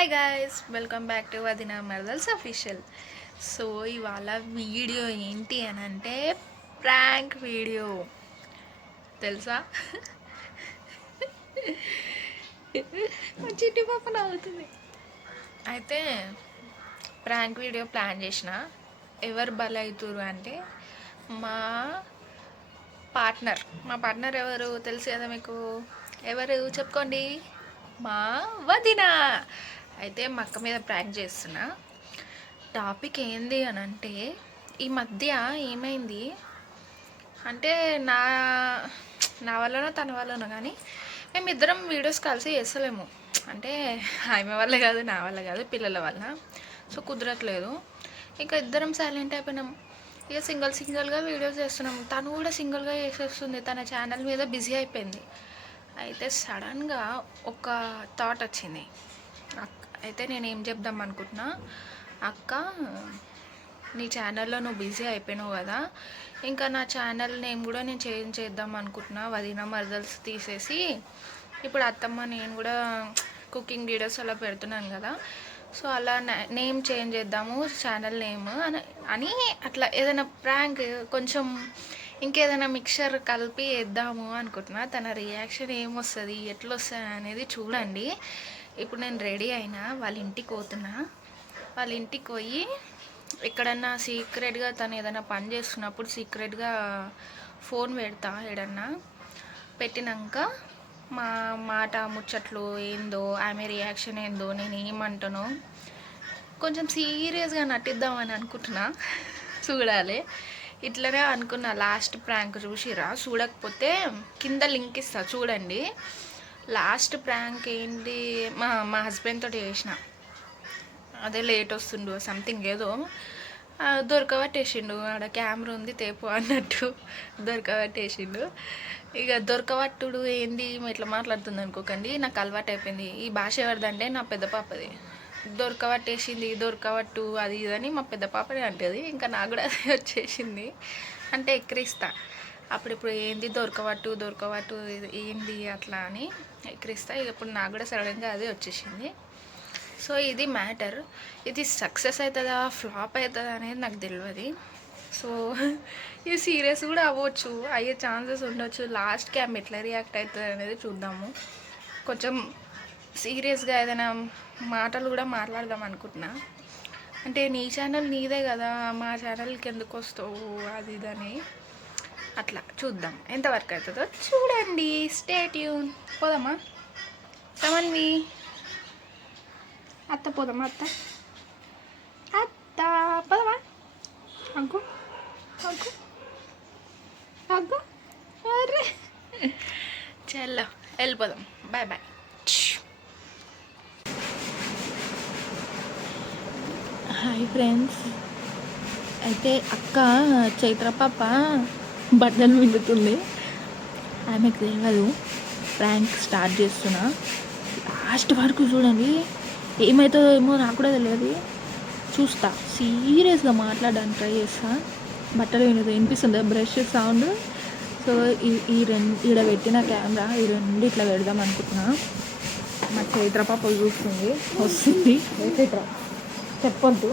Hi guys, welcome back to వదినా మరదల్స్ official. So ఇవాళ video ఏంటి అని అంటే ప్రాంక్ వీడియో. తెలుసా? చిట్టి పాప నవ్వుతుంది. అయితే ప్రాంక్ వీడియో ప్లాన్ చేసిన. ఎవరు బలవుతురు అంటే మా పార్ట్నర్ ఎవరు తెలుసు కదా మీకు? ఎవరు చెప్పుకోండి? మా వదిన. అయితే మా అక్క మీద ప్రాంక్ చేస్తున్నా. టాపిక్ ఏంది అని అంటే, ఈ మధ్య ఏమైంది అంటే నా నా వల్లనో తన వల్లనో కానీ మేమిద్దరం వీడియోస్ కలిసి చేస్తలేము. అంటే ఆమె వల్ల కాదు, నా వల్ల కాదు, పిల్లల వల్ల. సో కుదరట్లేదు. ఇంకా ఇద్దరం సైలెంట్ అయిపోయినాం. ఇక సింగిల్గా వీడియోస్ చేస్తున్నాం. తను కూడా సింగిల్గా చేసేస్తుంది, తన ఛానల్ మీద బిజీ అయిపోయింది. అయితే సడన్గా ఒక థాట్ వచ్చింది. అయితే నేను ఏం చెప్దాం అనుకుంటున్నా, అక్క నీ ఛానల్లో నువ్వు బిజీ అయిపోయినావు కదా, ఇంకా నా ఛానల్ నేమ్ కూడా నేను చేంజ్ చేద్దాం అనుకుంటున్నా, వదిన మరదల్స్ తీసేసి ఇప్పుడు అత్తమ్మ నేను కూడా కుకింగ్ వీడియోస్ అలా పెడుతున్నాను కదా, సో అలా నేమ్ చేంజ్ చేద్దాము ఛానల్ నేమ్ అని అట్లా ఏదైనా ప్రాంక్ కొంచెం ఇంకేదైనా మిక్చర్ కలిపి వేద్దాము అనుకుంటున్నా. తన రియాక్షన్ ఏమొస్తుంది, ఎట్లా వస్తుంది అనేది చూడండి. ఇప్పుడు నేను రెడీ అయినా, వాళ్ళ ఇంటికి పోతున్నా. వాళ్ళ ఇంటికి పోయి ఎక్కడన్నా సీక్రెట్గా తను ఏదైనా పని చేస్తున్నప్పుడు సీక్రెట్గా ఫోన్ పెడతా. ఏడన్నా పెట్టినాక మా మాట ముచ్చట్లు ఏందో, ఆమె రియాక్షన్ ఏందో, నేను ఏమంటానో కొంచెం సీరియస్గా నటిద్దామని అనుకుంటున్నా. చూడాలి. ఇట్లనే అనుకున్నా. లాస్ట్ ప్రాంక్ చూసిరా? చూడకపోతే కింద లింక్ ఇస్తా, చూడండి. లాస్ట్ ప్రాంక్ ఏంటి, మా హస్బెండ్ తోటి చేసిన. అదే లేట్ వస్తుండు సంథింగ్ ఏదో దొరకబట్టేసిండు. ఆడ కెమెరా ఉంది తేపు అన్నట్టు దొరకబట్టేసిండు. ఇక దొరకబట్టుడు ఏంది ఇట్లా మాట్లాడుతుంది అనుకోకండి, నాకు అలవాటు అయిపోయింది. ఈ భాష ఎవరిదంటే నా పెద్ద పాపది. దొరకబట్టేసింది, దొరకబట్టు అది ఇదని మా పెద్ద పాపనే అంటది. ఇంకా నాకు కూడా అదే వచ్చేసింది. అంటే ఎక్కిరిస్తా అప్పుడిప్పుడు, ఏంది దొరకబట్టు ఏంది అట్లా అని ఎక్కిరిస్తా. ఇక ఇప్పుడు నాకు కూడా సడన్గా అదే వచ్చేసింది. సో ఇది మ్యాటర్. ఇది సక్సెస్ అవుతుందా ఫ్లాప్ అవుతుందా అనేది నాకు తెలియదు. సో ఇది సీరియస్ కూడా అవ్వచ్చు, అయ్యే ఛాన్సెస్ ఉండొచ్చు. లాస్ట్కి ఆమె ఎట్లా రియాక్ట్ అవుతుంది అనేది చూద్దాము. కొంచెం సీరియస్గా ఏదైనా మాటలు కూడా మాట్లాడదాం అనుకుంటున్నా. అంటే నీ ఛానల్ నీదే కదా, మా ఛానల్కి ఎందుకు వస్తావు అది ఇదని అట్లా చూద్దాం ఎంతవరకు అవుతుందో చూడండి. Stay tune. పోదామా సమన్వి? అత్త పోదామా? అత్త పోదామా? అగ్గు అగ్గు అగ్గు అరే చల్లో వెళ్ళిపోదాం. Bye bye. Hi friends. అయితే అక్క చైత్ర పాప బట్టలు విండుతుంది. ఆమెకు తెలియదు ప్రాంక్ స్టార్ట్ చేస్తున్నా. లాస్ట్ వరకు చూడండి, ఏమవుతుందో ఏమో నాకు కూడా తెలియదు. చూస్తా, సీరియస్గా మాట్లాడడానికి ట్రై చేస్తా. బట్టలు వినిపిస్తుందా బ్రష్ సౌండ్? సో ఈడ పెట్టిన కెమెరా ఈ రెండు ఇట్లా పెడదాం అనుకుంటున్నా. మా చైత్ర పాప చూస్తుంది, వస్తుంది. చైత్ర చెప్పొద్దు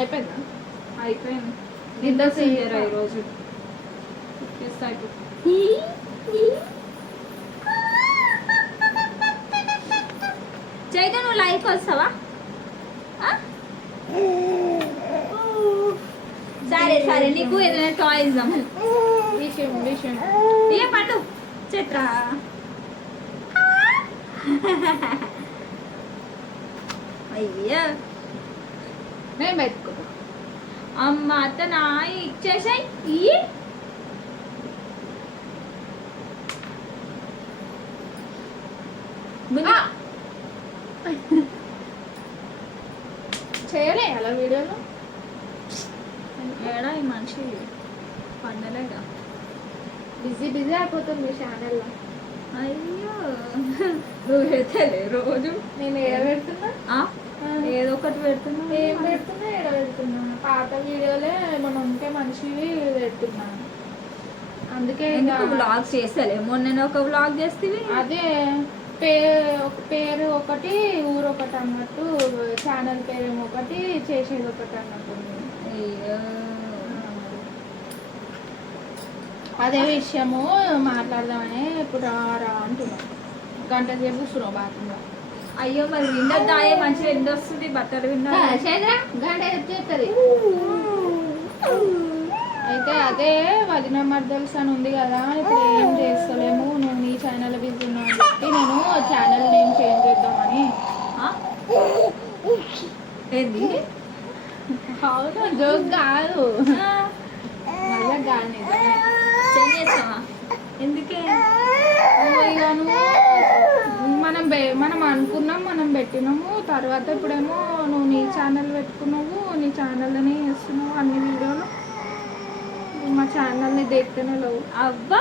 అయిపోయిందా? అయిపోయింది. నిద్ర చేయరా ఈరోజు? చైతన్య నువ్వు లైక్ వస్తావా? సరే సరే, నీకు ఏదైనా టాయ్ ఇద్దాం. ఏ పండు చిత్ర అయ్యా నేను పెట్టుకుంటా. అమ్మ అత్త నా ఇచ్చేసాయి. ముందు చేయలే అలా వీడియోలో ఏడా ఈ మనిషి పండలేగా. బిజీ బిజీ అయిపోతుంది మీ ఛానల్లో. అయ్యో నువ్వు పెడతలే రోజు. నేను ఏడ పెడుతున్నా? ఏదో ఒకటి పెడుతున్నా. ఏం పెడుతున్నా? ఏడ పెడుతున్నా? పాత వీడియోలే ఏమైనా ఉంటే మంచివి పెడుతున్నా. అందుకే ఎందుకు వ్లాగ్స్ చేస్తలే? మొన్న నేను ఒక వ్లాగ్ చేస్తేవి. అదే పేరు ఒకటి ఊరు ఒకటి అన్నట్టు, ఛానల్ పేరేమో ఒకటి చేసేది ఒకటి అన్నట్టు. అయ్యో అదే విషయము మాట్లాడదామని ఇప్పుడు రా అంటున్నాం. గంట సేపు కూర్చున్నావు బాత్రూంలో. అయ్యో మరి విండర్ దాయే మంచిగా ఎండ వస్తుంది, బట్టలు విండర్ గంట చెప్తుంది. అయితే అదే వదిన మర్దల్స్ అని ఉంది కదా, ఇప్పుడు ఏం చేస్తలేము, నువ్వు నీ ఛానల్ బిజీ ఉన్నావు అని చెప్పి నేను ఛానల్ నేమ్ చేంజ్ చేద్దామని. ఏంది? అవును, జోక్ కాదు, మళ్ళా కాదు, నిజమే. చేంజ్ చేస్తావా? ఎందుకే? ఇక మనం అనుకున్నాం, మనం పెట్టినాము. తర్వాత ఇప్పుడేమో నువ్వు నీ ఛానల్ పెట్టుకున్నావు, నీ ఛానల్ని చేస్తున్నావు అన్ని వీడియోలు. మా ఛానల్ని దేక్తేనే లేవు. అబ్బా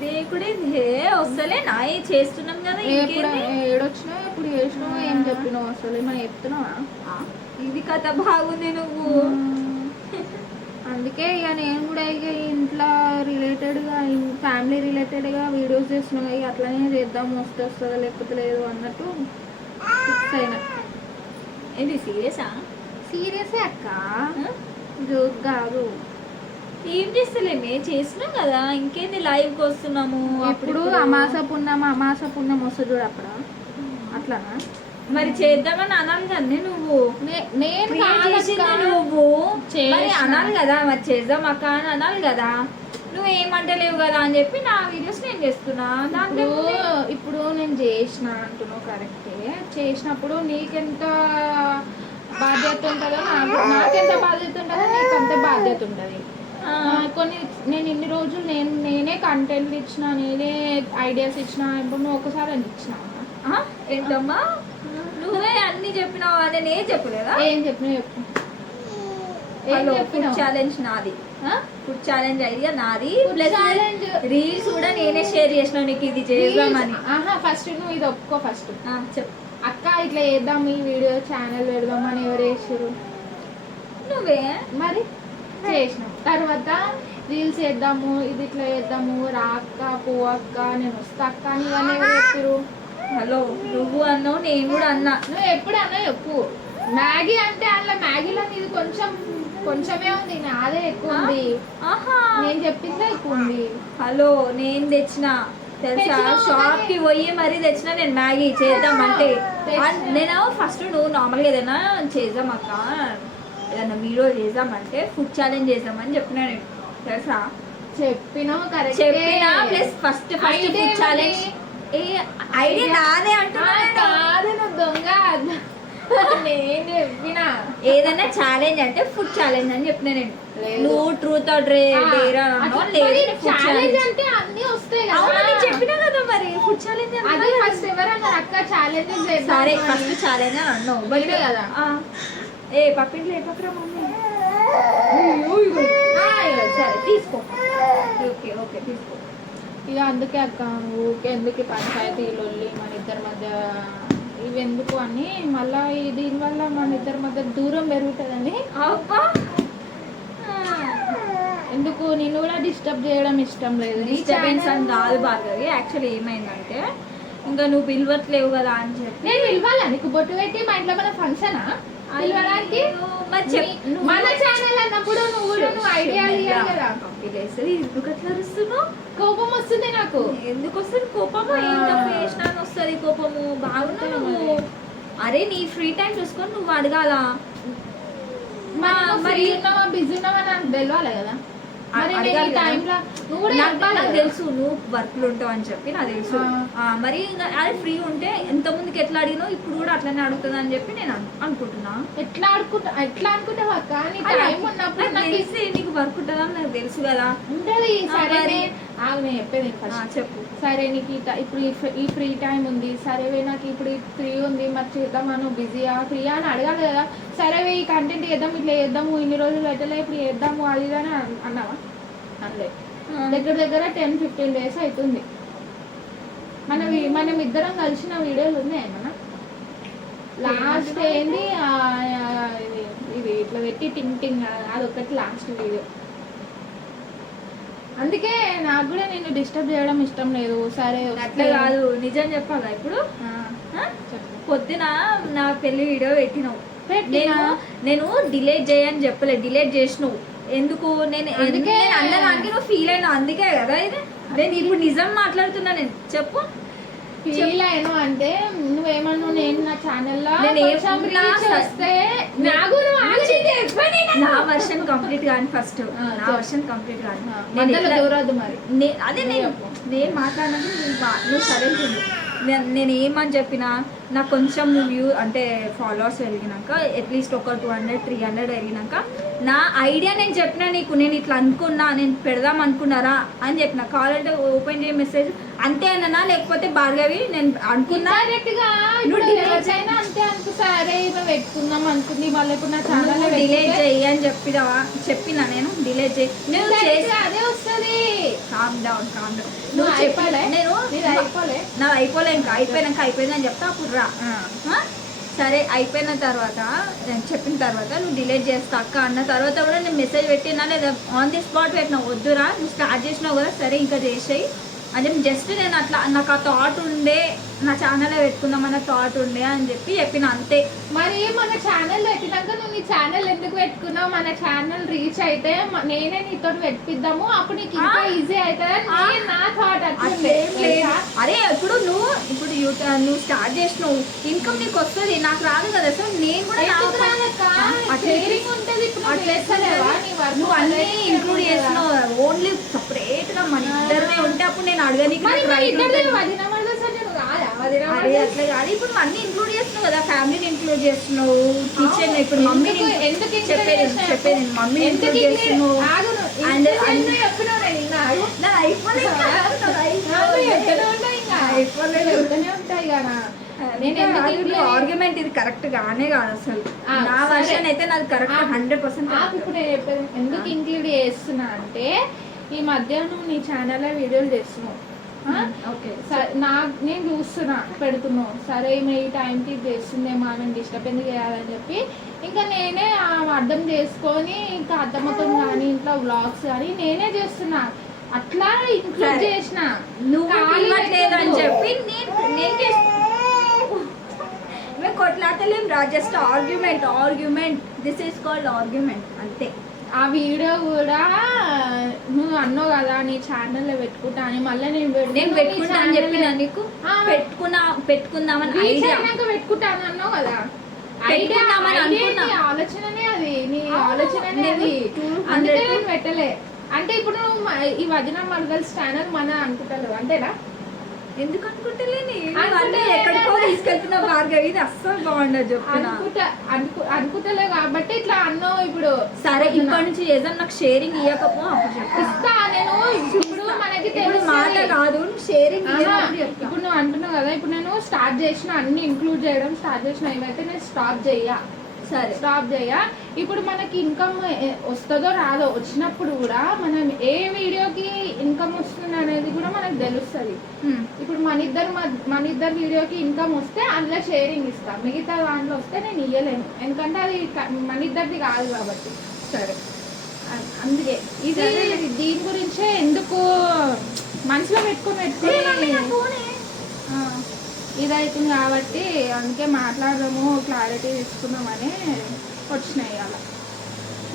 దేకుడే వస్తలే నా చేస్తున్నాం కదా. ఏడొచ్చినావు, ఇప్పుడు చేసినావు, ఏం చెప్పినావు? అసలు ఏమైనా చెప్తున్నావా? ఇది కథ బాగుంది నువ్వు. అందుకే ఇక నేను కూడా ఇక ఇంట్లో రిలేటెడ్గా, ఫ్యామిలీ రిలేటెడ్గా వీడియోస్ చేస్తున్నావు. ఇక అట్లనే చేద్దాం, వస్తుందా లేకపోతే లేదు అన్నట్టు ఫిక్స్ అయినా. ఏంటి సీరియసా? సీరియసే అక్క, జోక్ కాదు. ఏం చేస్తలేమే, చేస్తున్నాం కదా. ఇంకేంది లైవ్కి వస్తున్నాము. అప్పుడు అమాస పుణ్యం వస్తుంది చూడు, అప్పుడు అట్లానా? మరి చేద్దామని అనాలి కదా నువ్వు. నేను నువ్వు మరి అనాలి కదా, మరి చేద్దాం అక్క అని అనాలి కదా. నువ్వు ఏమంటలేవు కదా అని చెప్పి నా వీడియోస్ నేను చేస్తున్నా. దాంట్లో ఇప్పుడు నేను చేసిన అంటున్నావు కరెక్టే. చేసినప్పుడు నీకెంత బాధ్యత ఉంటుందో, నాకెంత బాధ్యత ఉంటుందో నీకంత బాధ్యత ఉంటుంది. కొన్ని నేను ఇన్ని రోజులు నేనే కంటెంట్ ఇచ్చిన, నేనే ఐడియాస్ ఇచ్చిన. ఇప్పుడు నువ్వు ఒకసారి అని ఇచ్చిన. ఏంటమ్మా నువ్వే అన్ని చెప్పినావు, అదే నేను చెప్పలేదా? ఏం చెప్పినా చెప్పు. ఫుడ్ ఛాలెంజ్ నాది, ఫుడ్ ఛాలెంజ్ ఐడియా నాది. ఛాలెంజ్ రీల్స్ కూడా నేనే షేర్ చేసిన నీకు ఇది చేద్దామని. ఫస్ట్ నువ్వు ఇది ఒప్పుకో. ఫస్ట్ చెప్పు అక్క, ఇట్లా చేద్దాం, ఈ వీడియో ఛానల్ పెడదామని ఎవరు వేసారు? నువ్వే. మరి చేసినాం. తర్వాత రీల్స్ చేద్దాము, ఇది ఇట్లా చేద్దాము, రా అక్క, పో అక్క, నేను వస్తా అక్క అని ఇవన్నీ ఎవరు చెప్పారు? హలో, నువ్వు అన్నావు, నేను కూడా అన్నా. నువ్వు ఎప్పుడు అన్నా చెప్పు. మ్యాగీ అంటే అందులో మ్యాగీలో ఇది కొంచెమే ఉంది, నాదే ఎక్కువ ఉంది. నేను చెప్పిందే ఎక్కువ ఉంది. హలో, నేను తెచ్చిన తెలుసా, షాప్ కి పోయి మరీ తెచ్చిన నేను మ్యాగీ చేద్దామంటే. నేను ఫస్ట్ నువ్వు నార్మల్గా ఏదైనా చేద్దాం అక్క, ఏదైనా వీడియో చేద్దామంటే ఫుడ్ ఛాలెంజ్ చేద్దామని చెప్పినా నేను, తెలుసా? చెప్పినా కరెక్ట్, చెప్పినా. Plus first food challenge idea నాదే అంటున్నా. దొంగ నేను చెప్పిన ఏదైనా ఛాలెంజ్ అంటే ఫుడ్ ఛాలెంజ్ అని చెప్పిన నేను. నువ్వు ట్రూత్ ఛాలెంజ్ అంటే అన్ని వస్తాయి కదా. చెప్పినా కదా మరి ఫుడ్ ఛాలెంజ్ అదే ఫస్ట్ ఎవరన్నా అక్క ఛాలెంజ్. సరే ఫస్ట్ ఛాలెంజ్ అన్నావు బయట కదా. ఏ పప్పింట్లో ఏ పక్కన మమ్మీ. సరే తీసుకో. ఓకే ఓకే తీసుకో. ఇక అందుకే అక్క, ఊకే ఎందుకు పంచాయతీలు మన ఇద్దరి మధ్య ఇవి ఎందుకు అని, మళ్ళా దీనివల్ల మన ఇద్దరి మధ్య దూరం పెరుగుతుందని. ఎందుకు నిన్ను కూడా డిస్టర్బ్ చేయడం ఇష్టం లేదు. డిస్టర్బెన్స్ అని కాదు భార్గవి, యాక్చువల్లీ ఏమైందంటే ఇంకా నువ్వు పిలవట్లేవు కదా అని చెప్పి. నేను పిలవాలా నీకు బొట్టు పెట్టి? మా ఇంట్లో మన ఫంక్షనా పిలవడానికి? మన ఛానల్ అన్నప్పుడు నువ్వు ఐడియా కదా. ఎందుకు అట్లా అరుస్తున్నావు? కోపం వస్తుంది నాకు. ఎందుకు వస్తుంది కోపము? ఏం తప్పు చేసినా వస్తుంది కోపము. బాగున్నా నువ్వు. అరే నీ ఫ్రీ టైం చూసుకొని నువ్వు అడగాల. మరి బిజీ ఉన్నావా నాకు తెలియాలి కదా. నాకు తెలుసు నువ్వు వర్క్లు ఉంటావు అని చెప్పి నాకు తెలుసు. మరి అది ఫ్రీ ఉంటే ఎంత ముందుకి ఎట్లా అడిగినావు ఇప్పుడు కూడా అట్లనే అడుగుతుంది అని చెప్పి నేను అనుకుంటున్నా. ఎట్లా అనుకుంటావు అక్క? నీకు వర్క్ ఉంటుందని నాకు తెలుసు కదా. ఉంటది. సరే చెప్పేది చెప్పు. సరే నీకు ఇప్పుడు ఈ ఫ్రీ టైం ఉంది, సరేవే నాకు ఇప్పుడు ఫ్రీ ఉంది మరి చేద్దామా, నువ్వు బిజీయా ఫ్రీయా అని అడగాలి కదా. సరేవే ఈ కంటెంట్ చేద్దాం, ఇట్లా చేద్దాము, ఇన్ని రోజులు పెట్టలే ఇప్పుడు చేద్దాము అది ఇది అని అన్నావా? అనలే. దగ్గర 10-15 days అవుతుంది. మనం ఇద్దరం కలిసిన వీడియోలు ఉన్నాయి ఏమన్నా? లాస్ట్ ఏంది ఇది ఇట్లా పెట్టి టింగ్ టింగ్ అదొకటి లాస్ట్ వీడియో. అందుకే నాకు కూడా నేను డిస్టర్బ్ చేయడం ఇష్టం లేదు. సరే అట్లా కాదు, నిజం చెప్పాలా ఇప్పుడు? పొద్దున నా పెళ్లి వీడియో పెట్టినావు, నేను డిలీట్ చేయని చెప్పలే, డిలీట్ చేసినావు. ఎందుకు? నేను అన్నదానికి నువ్వు ఫీల్ అయినా, అందుకే కదా ఇది. నేను ఇప్పుడు నిజం మాట్లాడుతున్నా, నేను చెప్పు. ఫీల్ అయినా అంటే నువ్వేమన్నా నేను నా ఛానల్లో నా వర్షన్ కంప్లీట్ కానీ ఫస్ట్ నా వర్షన్ కంప్లీట్ కానీ దూరదు మరి. అదే నేను మాట్లాడినప్పుడు నువ్వు సరే నేను ఏమని చెప్పినా, నాకు కొంచెం వ్యూ అంటే ఫాలోవర్స్ పెరిగినాక అట్లీస్ట్ ఒక 200-300 పెరిగినాక నా ఐడియా నేను చెప్పినా నీకు, నేను ఇట్లా అనుకున్నా, నేను పెడదాం అనుకున్నారా అని చెప్పిన. కావాలంటే ఓపెన్ చేయ మెసేజ్ అంతే అన్నా, లేకపోతే భార్గవి నేను అనుకున్నా అంతే అనుకు సరే పెట్టుకుందాం అనుకుంది. మళ్ళీ ఇప్పుడు నా ఛానల్ డిలీట్ చేయి అని చెప్పినా నేను డిలీట్ చేయి, నువ్వు చేసి అదే వస్తుంది. కామ్ డౌన్ నువ్వు చెప్పలే, నేను నాది అయిపోలే, ఇంకా అయిపోయిందని చెప్తా అప్పుడు రా. సరే అయిపోయిన తర్వాత చెప్పిన తర్వాత నువ్వు డిలీట్ చేస్తా అక్క అన్న తర్వాత కూడా నేను మెసేజ్ పెట్టినా లేదా ఆన్ ది స్పాట్ పెట్టినా, వద్దురా నువ్వు స్టార్ట్ చేసినావు కదా సరే ఇంకా చేసేయి అని జస్ట్ నేను అట్లా నాకు ఆ థాట్ ఉండే, నా ఛానల్లో పెట్టుకుందామన్న థాట్ ఉండే అని చెప్పిన అంతే. మరి మన ఛానల్ పెట్టినాక నువ్వు నీ ఛానల్ ఎందుకు పెట్టుకున్నావు? మన ఛానల్ రీచ్ అయితే నేనే నీతో పెట్టిద్దాము, అప్పుడు నీకు ఇంకా ఈజీ అవుతుంది నా థాట్. అరే ఇప్పుడు నువ్వు స్టార్ట్ చేసినావు, ఇన్కమ్ నీకు వస్తుంది, నాకు రాదు కదా. సో నేను కూడా నువ్వు అన్నీ ఇంక్లూడ్ చేసినావు, ఓన్లీ సపరేట్ గా మన ఇద్దరమే ఉంటే అప్పుడు నేను అడగడానికి అట్లా కాదు. ఇప్పుడు అన్ని ఇంక్లూడ్ చేస్తున్నావు కదా, ఫ్యామిలీని ఇంక్లూడ్ చేస్తున్నావు, కిచెన్ ఇప్పుడు మమ్మీ చెప్పేది మమ్మీ ఇంక్లూడ్ చేస్తున్నావు. ఆర్గ్యుమెంట్ ఇది కరెక్ట్ గానే కాదు అసలు. నా వర్షన్ అయితే నాది కరెక్ట్ 100%. ఇప్పుడు ఎందుకు ఇంక్లూడ్ చేస్తున్నా అంటే ఈ మధ్య నువ్వు నీ ఛానల్లో వీడియోలు చేస్తున్నావు, నేను చూస్తున్నా పెడుతున్నావు, సరే ఈ టైంకి చేస్తుందేమో ఆమె డిస్టర్బ్ ఎందుకు చేయాలని చెప్పి ఇంకా నేనే అర్థం చేసుకొని ఇంకా అర్థమవుతుంది కానీ ఇంట్లో వ్లాగ్స్ కానీ నేనే చేస్తున్నా. అట్లా ఇంక్లూడ్ చేసిన అని చెప్పి మేము కొట్లాడలేం రా, just argument this is called argument అంతే. ఆ వీడియో కూడా నువ్వు అన్నావు కదా నీ ఛానల్లో పెట్టుకుంటా అని, మళ్ళీ నేను పెట్టుకుంటా అని చెప్పినా నీకు, పెట్టుకుందామని పెట్టుకుంటాను అన్నావు కదా. ఆలోచననే అది, నీ ఆలోచననే అది, అందుకే నేను పెట్టలే. అంటే ఇప్పుడు నువ్వు ఈ వదిన మరదల్స్ ఛానల్ మన అనుకుంటావు అంతేనా? ఎందుకు అనుకుంటలేని ఎక్కడికో తీసుకెళ్తున్నా భార్గవి, ఇది అస్సలు బాగుండదు అనుకుంటలే కాబట్టి ఇట్లా అన్నావు. ఇప్పుడు సరే ఇప్పటి నుంచి చేద్దాం, నాకు షేరింగ్ ఇవ్వకపో అప్పుడు ఇస్తా నేను. ఇప్పుడు మనకి మాట కాదు షేరింగ్. ఇప్పుడు నువ్వు అంటున్నావు కదా, ఇప్పుడు నేను స్టార్ట్ చేసిన అన్ని ఇంక్లూడ్ చేయడం స్టార్ట్ చేసిన, ఏమైతే నేను స్టాప్ చెయ్యా. సరే స్టాప్ చెయ్యా. ఇప్పుడు మనకి ఇన్కమ్ వస్తుందో రాదో, వచ్చినప్పుడు కూడా మనం ఏ వీడియోకి ఇన్కమ్ వస్తుంది అనేది కూడా మనకు తెలుస్తుంది. ఇప్పుడు మన ఇద్దరు వీడియోకి ఇన్కమ్ వస్తే అందులో షేరింగ్ ఇస్తాం, మిగతా దాంట్లో వస్తే నేను ఇయ్యలేను, ఎందుకంటే అది మన ఇద్దరిది కాదు కాబట్టి. సరే అందుకే ఇది దీని గురించే ఎందుకు మనసులో పెట్టుకొని ఇది అవుతుంది కాబట్టి అందుకే మాట్లాడదాము, క్లారిటీ తీసుకుందామని వచ్చినాయి అలా.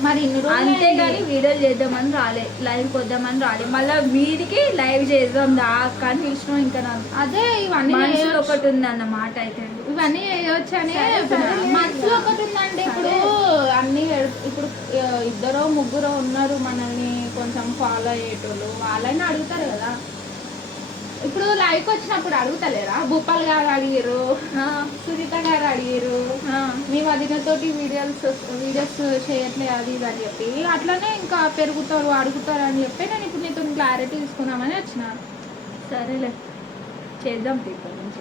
మరి ఇన్ని రోజులు అంతేగాని వీడియోలు చేద్దామని రాలే, లైవ్కి వద్దామని రాలే, మళ్ళీ వీడికి లైవ్ చేద్దాం దాకా అని చూసినాం. ఇంకా నాకు అదే ఇవన్నీ ఒకటి ఉంది అన్నమాట. అయితే ఇవన్నీ చేయొచ్చు అని మనసులో ఒకటి ఉందండి. ఇప్పుడు అన్ని ఇప్పుడు 2-3 ఉన్నారు మనల్ని కొంచెం ఫాలో అయ్యేటోళ్ళు, వాళ్ళని అడుగుతారు కదా. ఇప్పుడు లైవ్కి వచ్చినప్పుడు అడుగుతలేరా, భూపాల్ గారు అడిగారు, సునీత గారు అడిగారు, మీ వదినతోటి వీడియోస్ చేయట్లేదు అది ఇది అని చెప్పి, అట్లనే ఇంకా పెరుగుతారు అడుగుతారు అని చెప్పి నేను ఇప్పుడు నీతో క్లారిటీ తీసుకున్నామని వచ్చిన. సరేలే చేద్దాం ఇప్పటి నుంచి.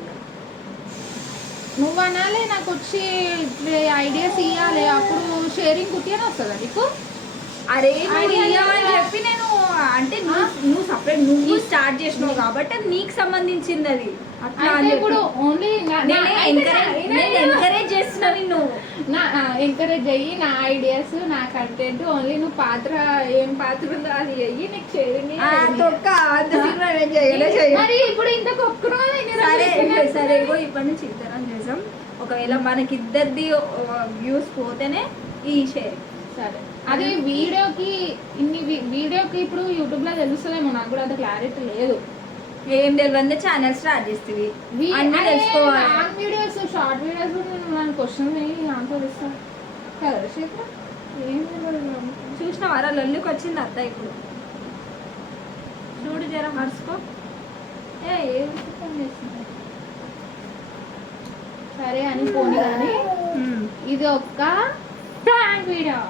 నువ్వు అనాలి నాకు వచ్చి ఐడియాస్ ఇవ్వాలి, అప్పుడు షేరింగ్ కుట్టియని వస్తుందా నీకు? అరే Idea అని చెప్పి నేను అంటే నువ్వు సపరేట్ నువ్వు స్టార్ట్ చేసినావు కాబట్టి అది నీకు సంబంధించింది అది అట్లా అని అంటే చెప్పి. ఇప్పుడు ఓన్లీ నేను ఎంకరేజ్ చేస్తున్నా నిన్ను. నా ఎంకరేజ్ అయ్యి నా ఐడియాస్ నా కంటెంట్ ఓన్లీ నువ్వు పాత్ర ఏం పాత్ర ఉందో అది అయ్యి నీకు షేరింగ్ తొక్క అంత సినిమా నేను చేయలే చేయను. మరి ఇప్పుడు ఇంత ఒక్కరు సరే ఇగో ఇప్పటి నుంచి ఇద్దరం చేసాం. ఒకవేళ మనకిద్దరిది వ్యూస్ పోతేనే ఈ షేర్. సరే అది వీడియోకి వీడియోకి ఇప్పుడు యూట్యూబ్ లో తెలుస్తుందేమో, నాకు కూడా అంత క్లారిటీ లేదు. ఏం తెలియదు ఛానల్ స్టార్ట్ చేస్తుంది అన్నీ తెలుసుకోవాలి. లాంగ్ వీడియోస్ షార్ట్ వీడియోస్ నేను క్వశ్చన్ ఆన్సర్ ఇస్తాను కదా శేఖర్. ఏం చూసిన వారా లొల్లికి వచ్చింది అత్త ఇప్పుడు చూడు జర మర్చుకో. ఏం చేస్తుంది సరే అని పోనీ కానీ ఇది ఒక్క ప్రాంక్ వీడియో.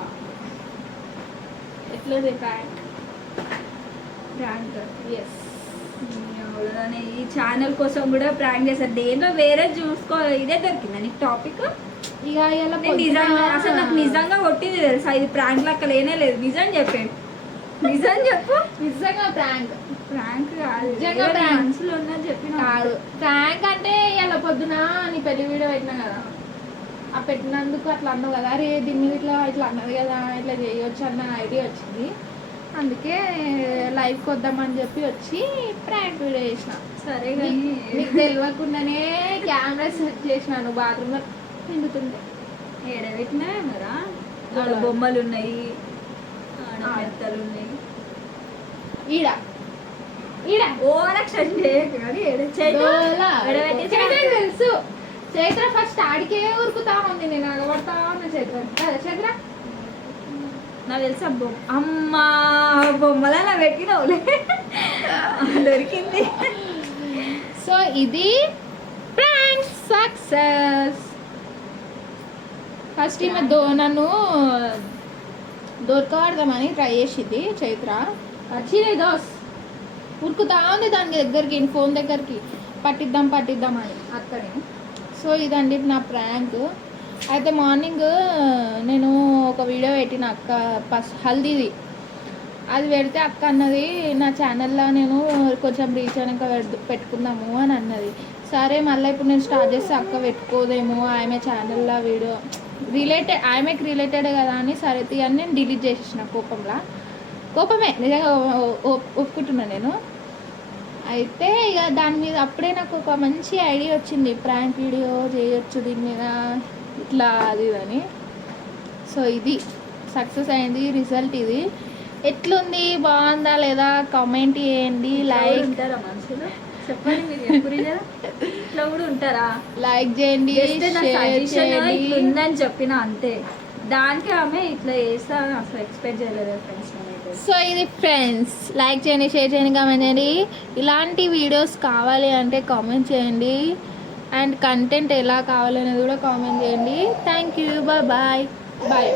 ఎట్లది ప్రాంక్? Prank yes. ఈ ఛానల్ కోసం కూడా ప్రాంక్ చేశారు. దేంట్లో వేరే చూసుకో, ఇదే దొరికిందా నీకు టాపిక్? ఇక ఇలా నిజంగా అసలు నాకు నిజంగా కొట్టింది తెలుసా, ఇది ప్రాంక్ లెక్క లేనే లేదు. నిజం చెప్పాడు, నిజం చెప్పు. నిజంగా ప్రాంక్. ప్రాంక్ కాదు, నిజంగా ఏదో నీ prank. మనసులో ఉన్నది చెప్పిన కాదు ప్రాంక్ అంటే ఇలా పొద్దున నీ పెళ్లి వీడియో పెట్టినా కదా, ఆ పెట్టినందుకు అట్లా అన్నావు కదా, అరే దీని మీద ఇట్లా అన్నది కదా, ఇట్లా చేయొచ్చు అన్న ఐడియా వచ్చింది. అందుకే లైవ్కి వద్దామని చెప్పి వచ్చి ప్రాంక్ వీడియో చేసిన. సరే కానీ నీకు తెలియకుండానే కెమెరా సెట్ చేసినాను బాత్రూంలో తిండుతుండే. ఏడబెట్టినా మరా ఆడ బొమ్మలు ఉన్నాయి, ఆడ పెద్దలు ఉన్నాయి. ఈడ ఈడ ఓవరాక్షన్ చేయకు కానీ తెలుసు చైత్ర ఫస్ట్ ఆడికే ఉరుకుతా ఉంది, నేను అగబడతా ఉన్నా చైత్ర కదా చైత్ర. నాకు తెలుసా అమ్మా బొమ్మలా నా పెట్టినవులే దొరికింది. సో ఇది ప్రాంక్ సక్సెస్. ఫస్ట్ ఈమె నన్ను దొరకబడదామని ట్రై చేసింది చైత్ర. వచ్చింది దోస్ ఉరుకుతా ఉంది దాని దగ్గరికి, ఫోన్ దగ్గరికి పట్టిద్దామని అక్కడే. సో ఇదండి నా ప్రాంక్. అయితే మార్నింగ్ నేను ఒక వీడియో పెట్టిన అక్క హల్దీది, అది పెడితే అక్క అన్నది నా ఛానల్లో నేను కొంచెం రీచ్ అయినాక పెట్టుకుందాము అని అన్నది. సరే మళ్ళీ ఇప్పుడు నేను స్టార్ట్ చేస్తే అక్క పెట్టుకోదేమో, ఆమె ఛానల్లో వీడియో ఆమెకి రిలేటెడ్ కదా అని సరే అని నేను డిలీట్ చేసేసిన కోపమే నిజంగా ఒప్పుకుంటున్నాను నేను. అయితే ఇక దాని మీద అప్పుడే నాకు ఒక మంచి ఐడియా వచ్చింది, ప్రాంక్ వీడియో చేయొచ్చు దీని మీద ఇట్లా అది అని. సో ఇది సక్సెస్ అయింది, రిజల్ట్ ఇది. ఎట్లుంది, బాగుందా లేదా కామెంట్ చేయండి. లైక్ ఉంటారా మనుషులు చెప్పండి, మీరు ఎప్పుడు ఇట్లా కూడా ఉంటారా? లైక్ చేయండి, షేర్ చేయండి. ఇట్లా ఉందని చెప్పిన అంతే, దానికి ఆమె ఇట్లా చేస్తా అసలు ఎక్స్పెక్ట్ చేయలేదు ఫ్రెండ్స్. సో ఇది ఫ్రెండ్స్, లైక్ చేయండి, షేర్ చేయండి, కామెంట్ చేయండి. ఇలాంటి వీడియోస్ కావాలి అంటే కామెంట్ చేయండి, అండ్ కంటెంట్ ఎలా కావాలనేది కూడా కామెంట్ చేయండి. Thank you, bye bye bye.